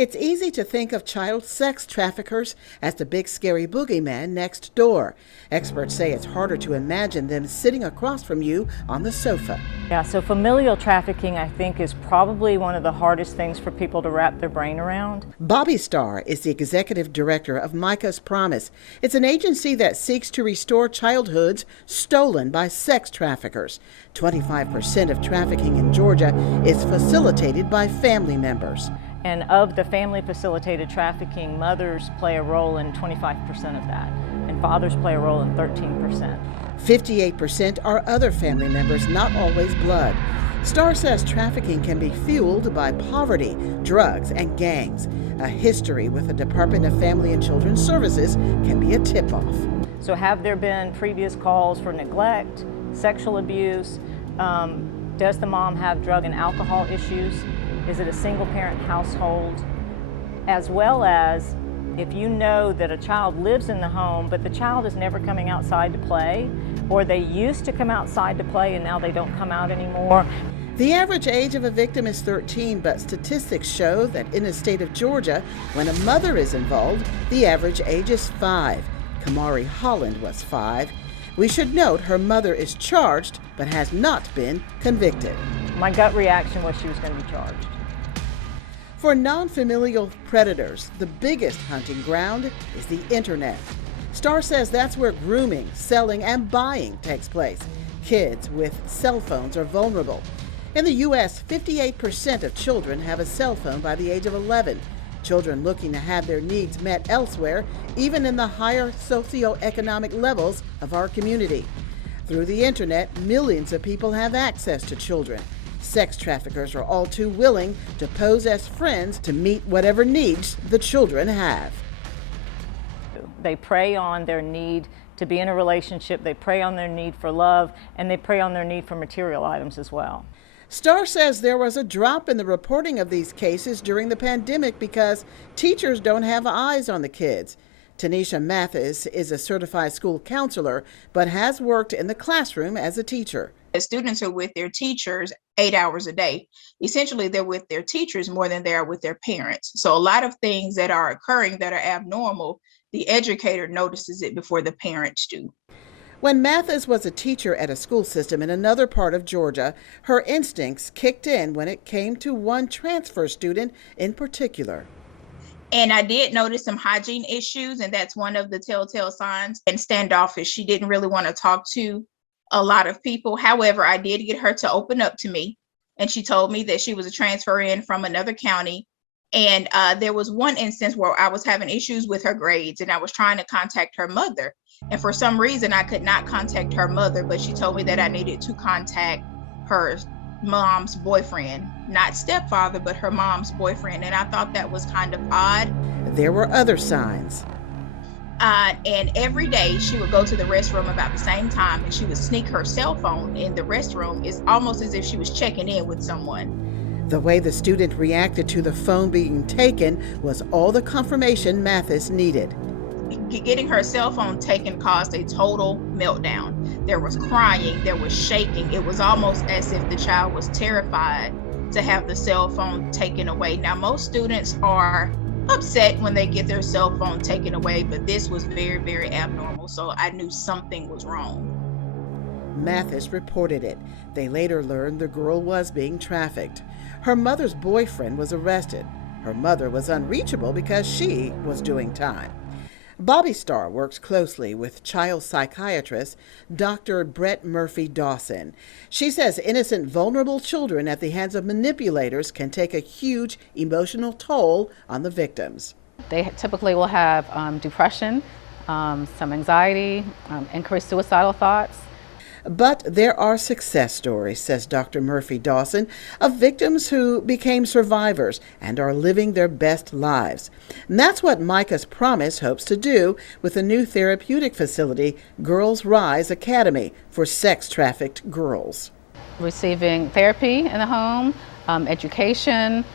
It's easy to think of child sex traffickers as the big scary boogeyman next door. Experts say it's harder to imagine them sitting across from you on the sofa. Yeah, so familial trafficking, I think, is probably one of the hardest things for people to wrap their brain around. Bobby Starr is the executive director of Micah's Promise. It's an agency that seeks to restore childhoods stolen by sex traffickers. 25% of trafficking in Georgia is facilitated by family members. And of the family facilitated trafficking, mothers play a role in 25% of that, and fathers play a role in 13%. 58% are other family members, not always blood. Starr says trafficking can be fueled by poverty, drugs, and gangs. A history with the Department of Family and Children's Services can be a tip-off. So have there been previous calls for neglect, sexual abuse? Does the mom have drug and alcohol issues? Is it a single-parent household? As well as, if you know that a child lives in the home, but the child is never coming outside to play, or they used to come outside to play and now they don't come out anymore. The average age of a victim is 13, but statistics show that in the state of Georgia, when a mother is involved, the average age is 5. Kamari Holland was 5. We should note her mother is charged, but has not been convicted. My gut reaction was she was going to be charged. For non-familial predators, the biggest hunting ground is the internet. Starr says that's where grooming, selling, and buying takes place. Kids with cell phones are vulnerable. In the U.S., 58% of children have a cell phone by the age of 11. Children looking to have their needs met elsewhere, even in the higher socioeconomic levels of our community. Through the internet, millions of people have access to children. Sex traffickers are all too willing to pose as friends to meet whatever needs the children have. They prey on their need to be in a relationship, they prey on their need for love, and they prey on their need for material items as well. Starr says there was a drop in the reporting of these cases during the pandemic because teachers don't have eyes on the kids. Tanisha Mathis is a certified school counselor, but has worked in the classroom as a teacher. The students are with their teachers 8 hours a day. Essentially, they're with their teachers more than they are with their parents. So a lot of things that are occurring that are abnormal, the educator notices it before the parents do. When Mathis was a teacher at a school system in another part of Georgia, her instincts kicked in when it came to one transfer student in particular. And I did notice some hygiene issues, and that's one of the telltale signs. And standoffish, she didn't really want to talk to a lot of people. However, I did get her to open up to me, and she told me that she was a transfer in from another county. And there was one instance where I was having issues with her grades, and I was trying to contact her mother. And for some reason, I could not contact her mother, but she told me that I needed to contact her mom's boyfriend, not stepfather, but her mom's boyfriend. And I thought that was kind of odd. There were other signs. And every day she would go to the restroom about the same time, and she would sneak her cell phone in the restroom. It's almost as if she was checking in with someone. The way the student reacted to the phone being taken was all the confirmation Mathis needed. Getting her cell phone taken caused a total meltdown. There was crying, there was shaking. It was almost as if the child was terrified to have the cell phone taken away. Now, most students are upset when they get their cell phone taken away, but this was very, very abnormal. So I knew something was wrong. Mathis reported it. They later learned the girl was being trafficked. Her mother's boyfriend was arrested. Her mother was unreachable because she was doing time. Bobby Starr works closely with child psychiatrist Dr. Brett Murphy Dawson. She says innocent, vulnerable children at the hands of manipulators can take a huge emotional toll on the victims. They typically will have depression, some anxiety, increased suicidal thoughts. But there are success stories, says Dr. Murphy Dawson, of victims who became survivors and are living their best lives. And that's what Micah's Promise hopes to do with the new therapeutic facility, Girls Rise Academy, for sex-trafficked girls. Receiving therapy in the home, education.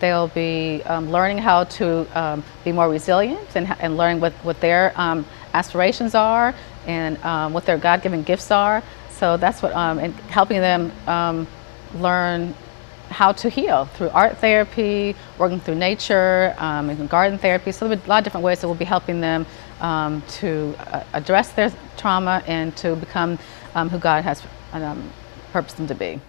They'll be learning how to be more resilient and learning what their aspirations are and what their God-given gifts are. So that's what, and helping them learn how to heal through art therapy, working through nature, and garden therapy. So there'll be a lot of different ways that we'll be helping them to address their trauma and to become who God has purposed them to be.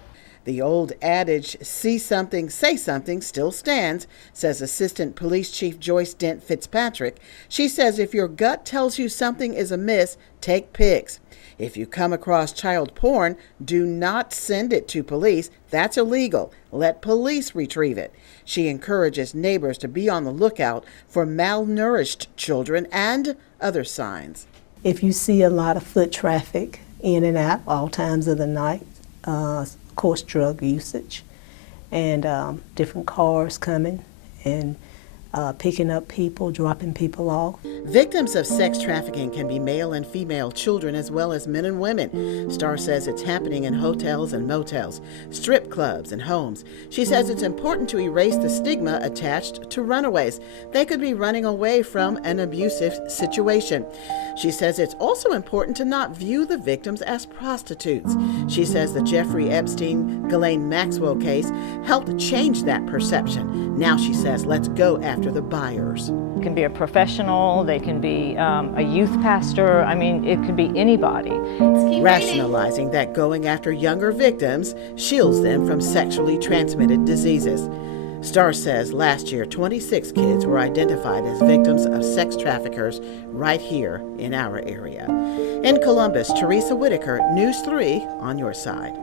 The old adage, see something, say something, still stands, says Assistant Police Chief Joyce Dent Fitzpatrick. She says if your gut tells you something is amiss, take pics. If you come across child porn, do not send it to police. That's illegal. Let police retrieve it. She encourages neighbors to be on the lookout for malnourished children and other signs. If you see a lot of foot traffic in and out all times of the night, of course drug usage, and different cars coming and picking up people, dropping people off. Victims of sex trafficking can be male and female children as well as men and women. Star says it's happening in hotels and motels, strip clubs and homes. She says it's important to erase the stigma attached to runaways. They could be running away from an abusive situation. She says it's also important to not view the victims as prostitutes. She says the Jeffrey Epstein, Ghislaine Maxwell case helped change that perception. Now she says, let's go after the buyers. It can be a professional, they can be a youth pastor, I mean, it could be anybody. Rationalizing that going after younger victims shields them from sexually transmitted diseases. Star says last year 26 kids were identified as victims of sex traffickers right here in our area. In Columbus, Teresa, Whitaker, News 3 on your side.